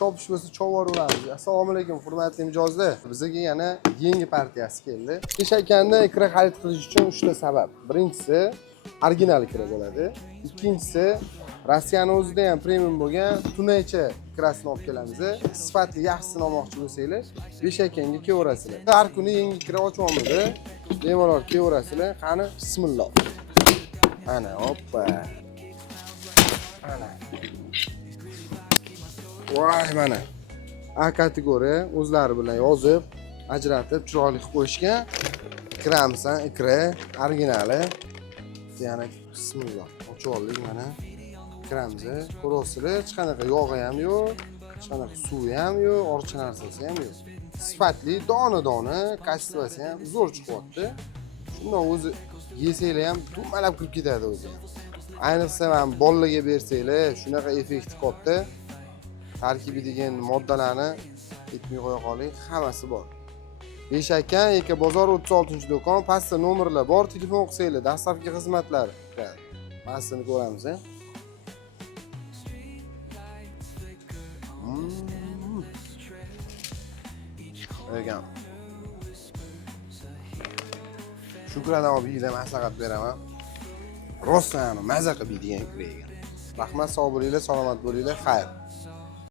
chopish bo'lsa chopaveramiz. Assalomu alaykum hurmatli mijozlar. Bizga yana yangi partiyasi keldi. Eshakanda ikra xarid qilish uchun 3 ta sabab. Birinchisi original ikra bo'ladi. Ikkinchisi Rossiyaning o'zida ham premium bo'lgan tunaycha ikrasini olib kelamiz. Sifatli yaxshisini olmoqchi bo'lsanglar, Beshakanga kelaverasizlar. Har kuni yangi ikra ochyapmiz. Bemalol kelaverasizlar. Qani bismillah. Ana hoppa. Ana. Voy mana. A kategoriya o'zlari bilan yozib, ajratib, chiroyli qilib qo'yishgan. Ikramisan, ikra, originali. Yana bismillah. Ochib oldik mana. Ikramizni ko'rasizlar, hech qanaqa yog'i ham yo'q, hech qanaqa suvi ham yo'q, orcha narsasi ham yo'q. Sifatli, dona-dona, kачествоsi ham zo'r chiqyapti. Shundan o'zi yesanglar ham dumalab kirib ketadi o'zi. Ayniqsa men bolalarga bersanglar, shunaqa effekti katta. Tarkibi degan moddalarni aytmay qo'ya qoling, hammasi bor. Beshakkan Eka bozor 36-do'kon, pastda nomerlar bor, telefon qilsanglar, dastlabki xizmatlar. Pastini ko'ramiz. Egan. Shukran abi, yeylar maslahat beraman. Rostdan maza qilib yeydigan ikra ekan. Rahmat, sog' bo'linglar, salomat bo'linglar, xayr.